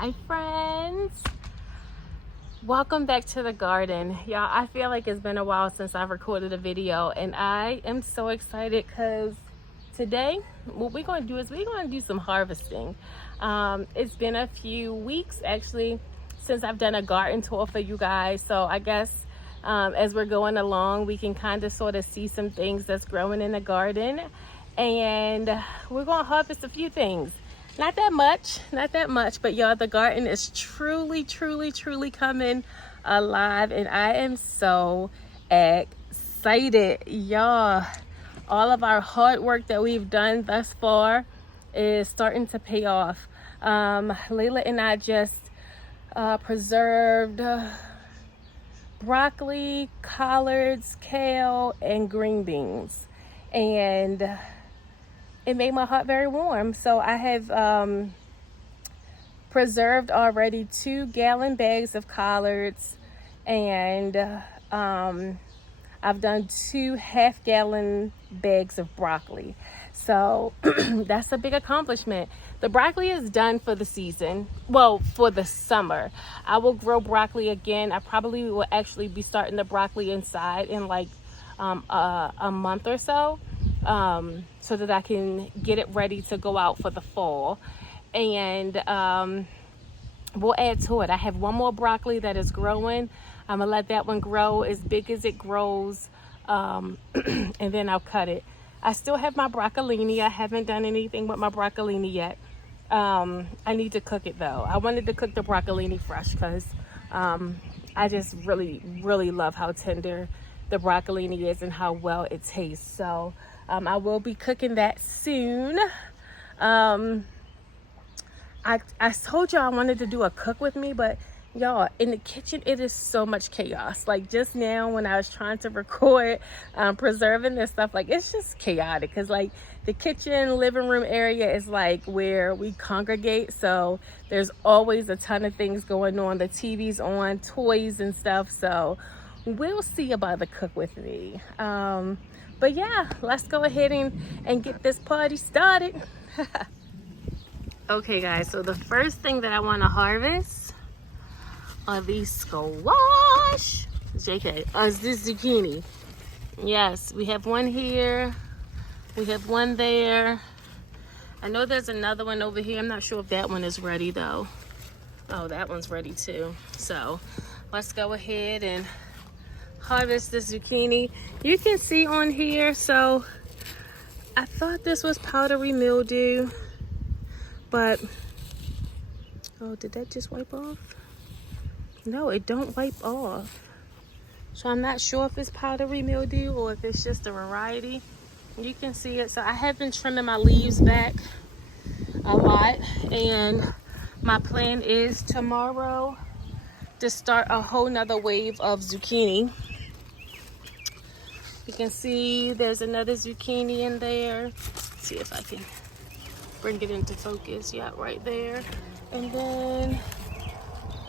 Hi friends, welcome back to the garden. Y'all, I feel like it's been a while since I've recorded a video and I am so excited because today what we're going to do is we're going to do some harvesting. It's been a few weeks actually since I've done a garden tour for you guys, so I guess as we're going along we can kind of sort of see some things that's growing in the garden, and we're going to harvest a few things. Not that much, but y'all, the garden is truly coming alive and I am so excited. Y'all, all of our hard work that we've done thus far is starting to pay off. Layla and I just preserved broccoli, collards, kale, and green beans, and it made my heart very warm. So I have preserved already 2-gallon bags of collards, and I've done 2 half-gallon bags of broccoli. So that's a big accomplishment. The broccoli is done for the season, well, for the summer. I will grow broccoli again. I probably will actually be starting the broccoli inside in like a month or so. So that I can get it ready to go out for the fall, and we'll add to it. I have one more broccoli that is growing. I'm gonna let that one grow as big as it grows, and then I'll cut it. I still have my broccolini. I haven't done anything with my broccolini yet. I need to cook it though. I wanted to cook the broccolini fresh because I just really love how tender the broccolini is and how well it tastes. So I will be cooking that soon. I told y'all I wanted to do a cook with me, but y'all, in the kitchen it is so much chaos. Like just now when I was trying to record preserving this stuff, like it's just chaotic because like the kitchen living room area is like where we congregate, so there's always a ton of things going on. The TV's on, toys and stuff, so we'll see about the cook with me. But yeah, let's go ahead and get this party started. Okay guys, so the first thing that I want to harvest are these squash. JK, is this zucchini? Yes, we have one here. We have one there. I know there's another one over here. I'm not sure if that one is ready though. Oh, that one's ready too. So let's go ahead and harvest the zucchini. You can see on here, so I thought this was powdery mildew, but oh, did that just wipe off? No, it don't wipe off. So I'm not sure if it's powdery mildew or if it's just a variety. You can see it. So I have been trimming my leaves back a lot, and my plan is tomorrow to start a whole nother wave of zucchini. You can see there's another zucchini in there. Let's see if I can bring it into focus. Yeah, right there. And then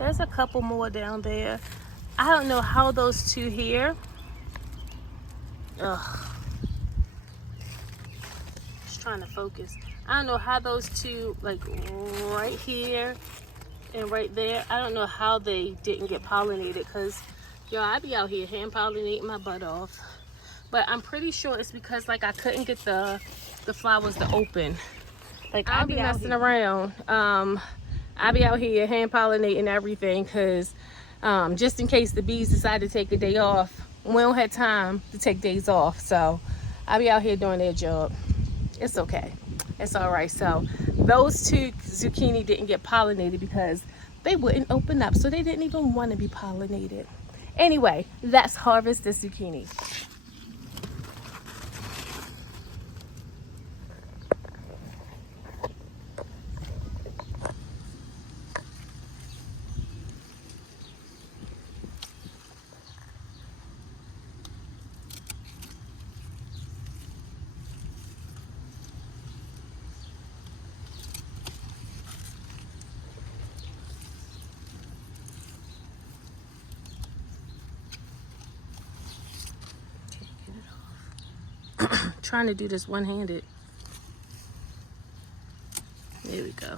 there's a couple more down there. I don't know how those two here. Ugh. Just trying to focus. I don't know how those two, like right here and right there, I don't know how they didn't get pollinated, because y'all, I be out here hand pollinating my butt off. But I'm pretty sure it's because like I couldn't get the flowers to open. Like I'll be messing around. I'll be out here hand pollinating everything because just in case the bees decide to take a day off, we don't have time to take days off. So I'll be out here doing their job. It's okay. It's all right. So those 2 zucchini didn't get pollinated because they wouldn't open up. So they didn't even want to be pollinated. Anyway, let's harvest the zucchini. Trying to do this one-handed. There we go.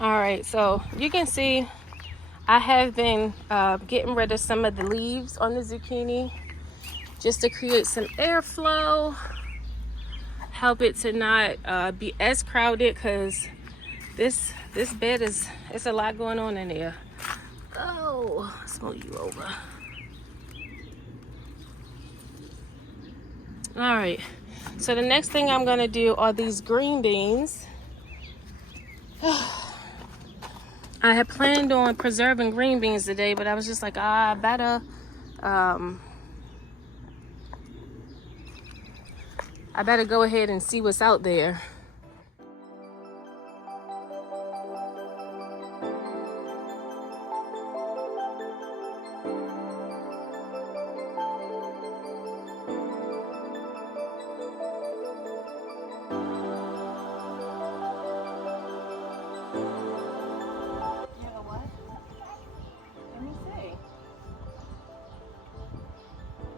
All right, so you can see I have been getting rid of some of the leaves on the zucchini just to create some airflow, help it to not be as crowded, because this bed it's a lot going on in there. Oh, let's move you over. All right, so the next thing I'm gonna do are these green beans. I had planned on preserving green beans today, but I was just like, I better go ahead and see what's out there.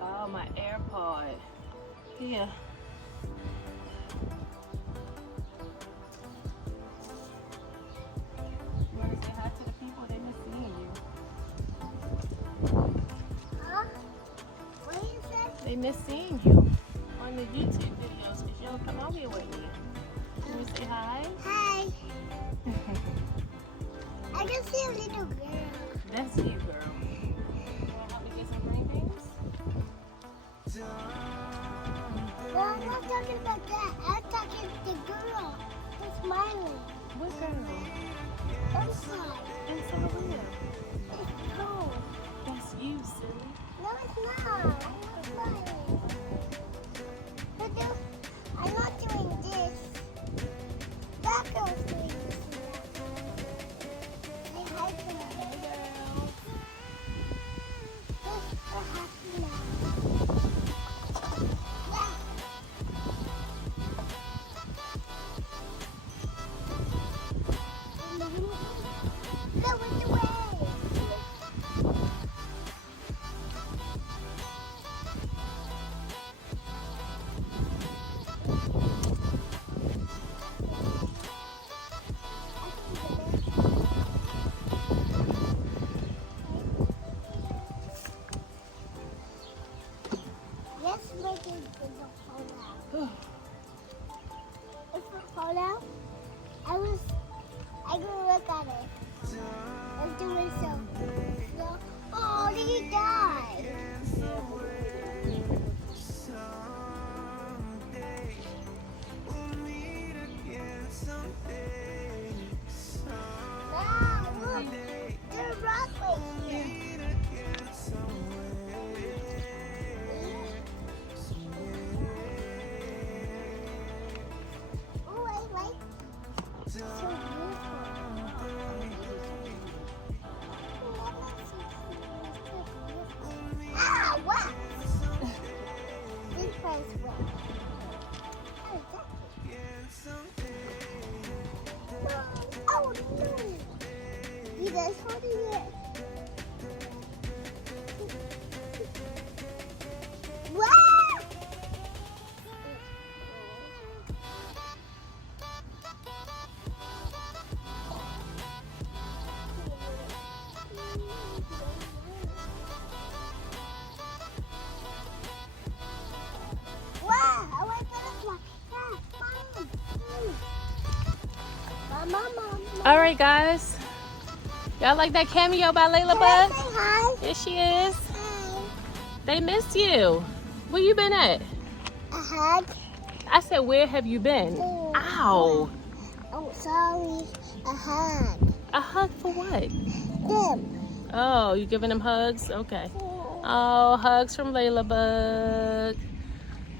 Oh, my AirPod. Yeah. You want to say hi to the people? They miss seeing you. Huh? What is that? They miss seeing you on the YouTube videos because you don't come out here with me. Can you say hi? Hi. I can see a little girl. That's you, girl. You want to help me get some green beans? No, I'm not talking about that. I'm talking the girl who's smiling. What girl? Inside. Inside of where? It's cold. That's you, silly. No, it's not. I'm not smiling. But I'm not doing this. That girl's doing this. Say hi to me. We're happy now. Go in the way. Let's make it the fall out. If it fall out, I go look at it. I'm doing so. Oh, he died. Wow, look, there's a rock right here. Oh, I like it. So beautiful. Ah, what? This place wet. How is that? Oh no! You guys holding it. Wow! Wow! I want butterfly. Mom. All right, guys. Y'all like that cameo by Laylah Can I Bud? say hi? Here she is. Hi. They miss you. Where you been at? A hug. I said, where have you been? Ow. Oh, sorry. A hug. A hug for what? Them. Oh, you giving them hugs? Okay. Oh, hugs from Laylah Bug.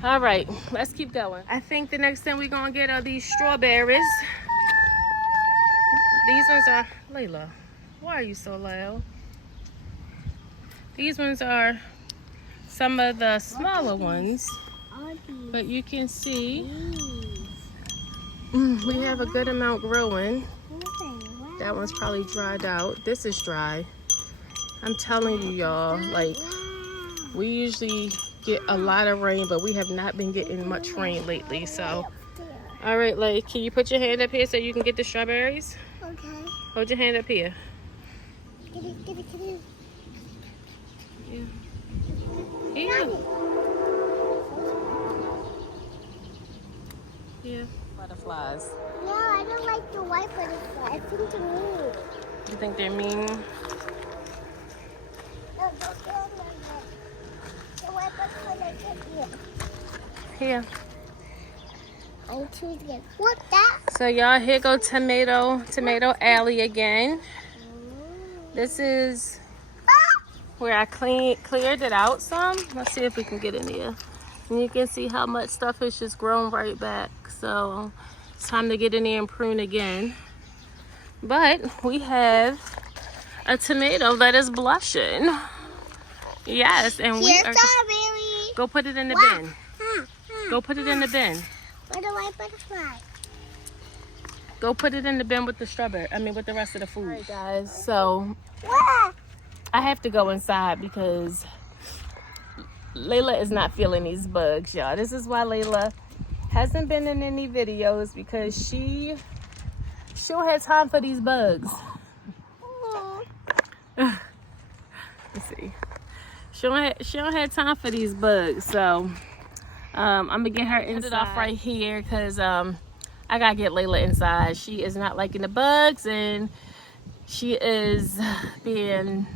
All right, let's keep going. I think the next thing we're gonna get are these strawberries. These ones are, Laylah, why are you so loud? These ones are some of the smaller ones, but you can see we have a good amount growing. That one's probably dried out. This is dry. I'm telling you, y'all, like, we usually get a lot of rain, but we have not been getting much rain lately. So, all right, like, can you put your hand up here so you can get the strawberries? Okay. Hold your hand up here. Get it. Yeah. Here. Yeah. Butterflies. No, I don't like the white butterfly. I think they're mean. You think they're mean? No, don't get on my head. The white butterfly I get here. Here. I'm choosing it. What that? So y'all, here go tomato alley again. This is where I cleared it out some. Let's see if we can get in here. And you can see how much stuff has just grown right back. So it's time to get in there and prune again. But we have a tomato that is blushing. Yes, and we are. Strawberry. Go put it in the bin. Go put it in the bin. Where's the white butterfly? Go put it in the bin with the strawberry. I mean, with the rest of the food. All right, guys. So What? I have to go inside because Laylah is not feeling these bugs, y'all. This is why Laylah hasn't been in any videos, because she don't have time for these bugs. Let's see. She don't have time for these bugs, so I'm gonna get her inside. Put it off right here because I gotta get Laylah inside. She is not liking the bugs, and she is being. And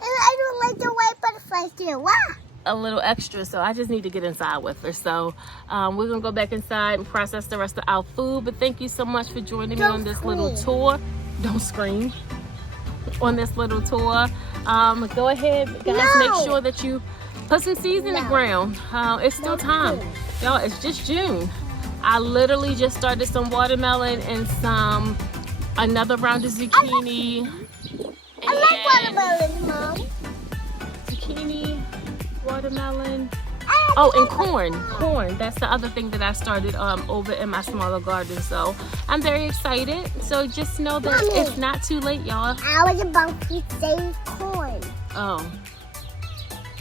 I don't like the white butterflies here. What? A little extra, so I just need to get inside with her. So we're gonna go back inside and process the rest of our food. But thank you so much for joining me on this little tour. Don't scream. On this little tour. Go ahead, guys. Make sure that you put some seeds in the ground. It's still time, y'all. It's just June. I literally just started some watermelon and another round of zucchini. I like watermelon, Mom. Zucchini, watermelon. Oh, and corn. That's the other thing that I started over in my smaller garden. So I'm very excited. So just know that Mommy, it's not too late, y'all. I was about to say corn. Oh.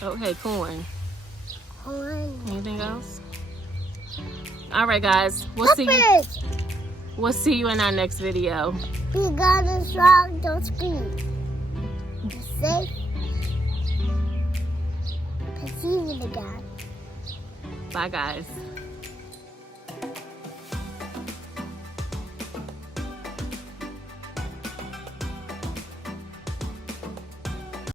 Okay, corn. Corn. Anything else? All right, guys. We'll see you in our next video. Be God and strong. Don't scream. Be safe. Perceive the God. Bye, guys.